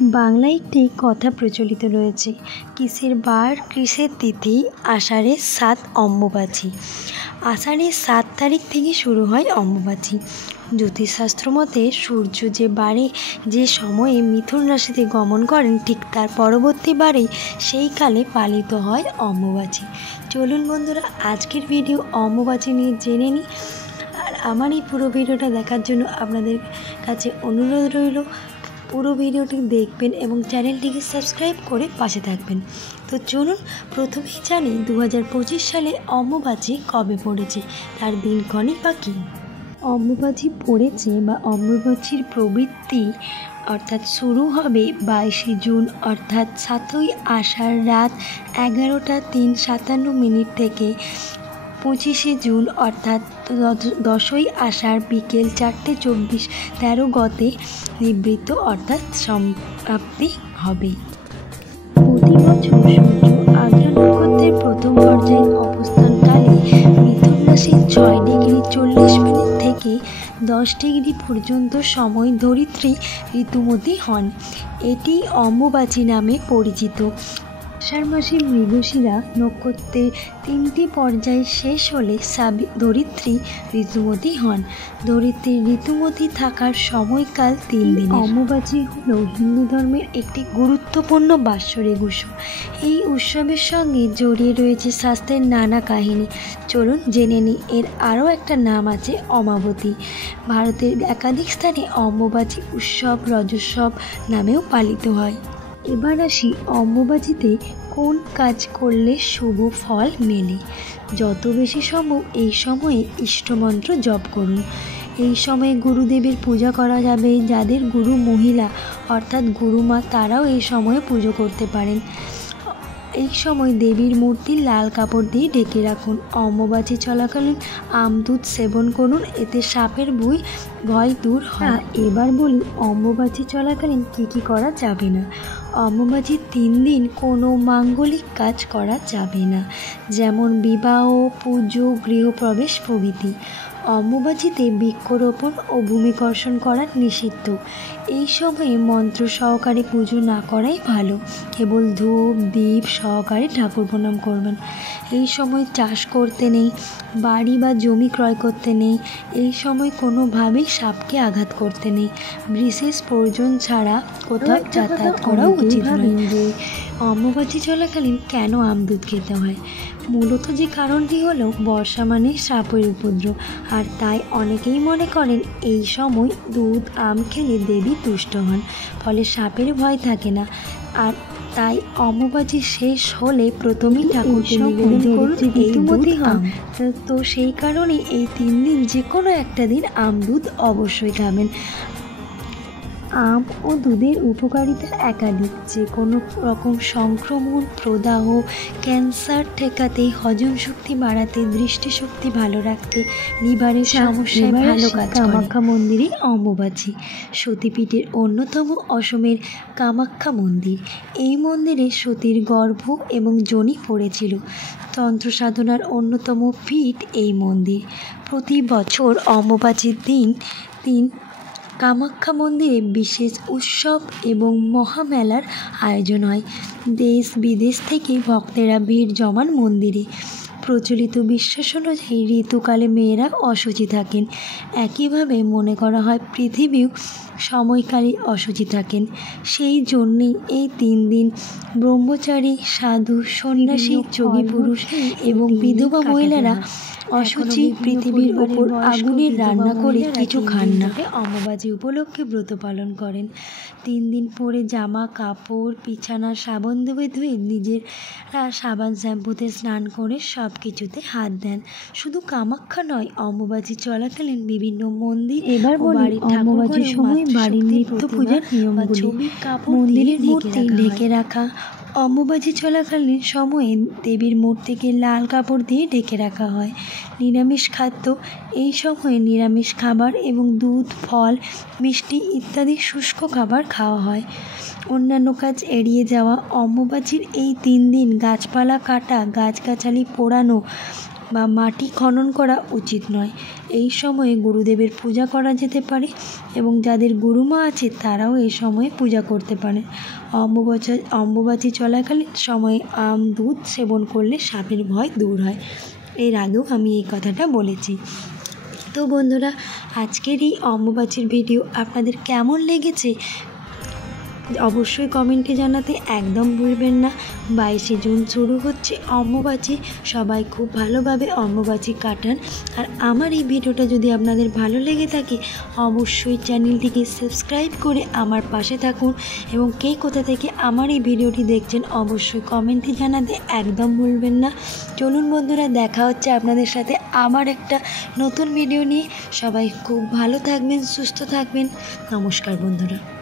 বাংলায় একটি কথা প্রচলিত রয়েছে, কিসের বার কিসের তিথি, আষাঢ়ের ৭ অম্বুবাচী। আষাঢ়ের ৭ তারিখ থেকে শুরু হয় অম্বুবাচী। জ্যোতিষশাস্ত্র মতে সূর্য যে বারে যে সময়ে মিথুন রাশিতে গমন করেন, ঠিক তার পরবর্তী বারেই সেই কালে পালিত হয় অম্বুবাচী। চলুন বন্ধুরা, আজকের ভিডিও অম্বুবাচী নিয়ে জেনে নিই। আর আমার এই পুরো ভিডিওটা দেখার জন্য আপনাদের কাছে অনুরোধ রইল, পুরো ভিডিওটি দেখবেন এবং চ্যানেলটিকে সাবস্ক্রাইব করে পাশে থাকবেন। তো চলুন প্রথমেই জানি 2025 সালে অম্বুবাচী কবে পড়েছে, তার দিনক্ষণই বা কী। অম্বুবাচী পড়েছে বা অম্বুবাচীর প্রবৃত্তি অর্থাৎ শুরু হবে 22 জুন অর্থাৎ 7ই আষাঢ় রাত 11:57 থেকে 25 জুন অর্থাৎ 10ই আষাঢ় বিকেল 4:24 গতে নিবৃত্ত অর্থাৎ সমাপ্তি হবে। প্রতি বছর সূর্য আদ্রা নক্ষত্রের প্রথম পর্যায়ে অবস্থানকালে মিথুন রাশির 6°40' থেকে 10° পর্যন্ত সময় ধরিত্রী ঋতুমতী হন। এটি অম্বুবাচী নামে পরিচিত। আষাঢ় মাসে মৃগশিরা নক্ষত্রের 3টি পর্যায় শেষ হলে ধরিত্রী ঋতুমতী হন। ধরিত্রী ঋতুমতী থাকার সময়কাল 3 দিন। অম্বুবাচী হল হিন্দু ধর্মের একটি গুরুত্বপূর্ণ বাৎসরিক উৎসব। এই উৎসবের সঙ্গে জড়িয়ে রয়েছে শাস্ত্রের নানা কাহিনী। চলুন জেনে নিই এর আরও একটা নাম আছে অমাবতী। ভারতের একাধিক স্থানে অম্বুবাচী উৎসব রজোৎসব নামেও পালিত হয়। এবার আসি অম্বুবাচীতে কোন কাজ করলে শুভ ফল মেলে। যত বেশি সম্ভব এই সময়ে ইষ্টমন্ত্র জপ করুন। এই সময়ে গুরুদেবের পূজা করা যাবে। যাদের গুরু মহিলা অর্থাৎ গুরুমা, তারাও এই সময়ে পুজো করতে পারেন। এই সময় দেবীর মূর্তি লাল কাপড় দিয়ে ঢেকে রাখুন। অম্বুবাচী চলাকালীন আমদুধ সেবন করুন, এতে সাপের ভয় দূর হয়। এবার বলি অম্বুবাচী চলাকালীন কী করা যাবে না। অম্বুবাচীর 3 দিন কোনো মাঙ্গলিক কাজ করা যাবে না, যেমন বিবাহ, পুজো, গৃহপ্রবেশ প্রভৃতি। অম্বুবাচীতে বৃক্ষরোপণ ও ভূমিকর্ষণ করা নিষিদ্ধ। এই সময়ে মন্ত্র সহকারে পুজো না করাই ভালো। কেবল ধূপ দীপ সহকারে ঠাকুর প্রণাম করবেন। এই সময় চাষ করতে নেই, বাড়ি বা জমি ক্রয় করতে নেই। এই সময় কোনোভাবেই সাপকে আঘাত করতে নেই। বিশেষ প্রয়োজন ছাড়া কোথাও যাতায়াত করা উচিত নয়। যে অম্বুবাচী চলাকালীন কেন আমদুধ খেতে হয়, মূলত যে কারণটি হলো বর্ষা মানে সাপের উপদ্রব, আর তাই অনেকেই মনে করেন এই সময় দুধ আম খেলে দেবী তুষ্ট হন, ফলে সাপের ভয় থাকে না। আর তাই অম্বুবাচী শেষ হলে প্রথমেই ঠাকুরকে নিবেদন করুন এই দুধ আম। তো সেই কারণে এই 3 দিন যে কোনো একটা দিন আম দুধ অবশ্যই খাবেন। আম ও দুধের উপকারিতা একাধিক। যে কোনো রকম সংক্রমণ, প্রদাহ, ক্যান্সার ঠেকাতে, হজম শক্তি বাড়াতে, দৃষ্টিশক্তি ভালো রাখতে, লিভারের সমস্যায় ভালো কাজ করে। কামাখ্যা মন্দিরে অম্বুবাচী। সতীপীঠের অন্যতম অসমের কামাখ্যা মন্দির। এই মন্দিরে সতীর গর্ভ এবং যোনি পড়েছিল। তন্ত্র সাধনার অন্যতম পীঠ এই মন্দির। প্রতি বছর অম্বুবাচীর দিন কামাখ্যা মন্দিরে বিশেষ উৎসব এবং মহামেলার আয়োজন হয়। দেশ বিদেশ থেকে ভক্তেরা ভিড় জমান মন্দিরে। প্রচলিত বিশ্বাস অনুযায়ী ঋতুকালে মেয়েরা অশুচি থাকেন। একইভাবে মনে করা হয় পৃথিবীও সময়কালে অশুচি থাকেন। সেই জন্যেই এই 3 দিন ব্রহ্মচারী, সাধু, সন্ন্যাসী, যোগী পুরুষ এবং বিধবা মহিলারা অশুচি পৃথিবীর ওপর আগুনের রান্না করে কিছু খান না। অম্বুবাচী উপলক্ষে ব্রত পালন করেন। 3 দিন পরে জামা কাপড় বিছানা সাবান ধুয়ে নিজেরা সাবান শ্যাম্পুতে স্নান করে সব কিছুতে হাত দেন। শুধু কামাখ্যা নয়, অম্বুবাচী চলাকালীন বিভিন্ন মন্দির এবার বাড়ির অম্বুবাচীর সময় বাড়ির নিত্য পূজার নিয়মগুলি। মন্দিরের মূর্তি ঢেকে রাখা। অম্বুবাচী চলাকালীন সময়ে দেবীর মূর্তিকে লাল কাপড় দিয়ে ঢেকে রাখা হয়। নিরামিষ খাদ্য। এই সময়ে নিরামিষ খাবার এবং দুধ, ফল, মিষ্টি ইত্যাদি শুষ্ক খাবার খাওয়া হয়। অন্যান্য কাজ এড়িয়ে যাওয়া। অম্বুবাচীর এই 3 দিন গাছপালা কাটা, গাছগাছালি পোড়ানো বা মাটি খনন করা উচিত নয়। এই সময়ে গুরুদেবের পূজা করা যেতে পারে এবং যাদের গুরুমা আছে তারাও এই সময়ে পূজা করতে পারে। অম্বুবাচী চলাকালীন সময়ে আম দুধ সেবন করলে সাপের ভয় দূর হয়। এর আগেও আমি এই কথাটা বলেছি। তো বন্ধুরা, আজকের এই অম্বুবাচীর ভিডিও আপনাদের কেমন লেগেছে অবশ্যই কমেন্টে জানাতে একদম ভুলবেন না। 22শে জুন শুরু হচ্ছে অম্বুবাচী। সবাই খুব ভালোভাবে অম্বুবাচী কাটান। আর আমার এই ভিডিওটা যদি আপনাদের ভালো লেগে থাকে অবশ্যই চ্যানেলটিকে সাবস্ক্রাইব করে আমার পাশে থাকুন এবং কে কোথা থেকে আমার এই ভিডিওটি দেখছেন অবশ্যই কমেন্টে জানাতে একদম ভুলবেন না। চলুন বন্ধুরা, দেখা হচ্ছে আপনাদের সাথে আমার একটা নতুন ভিডিও নিয়ে। সবাই খুব ভালো থাকবেন, সুস্থ থাকবেন। নমস্কার বন্ধুরা।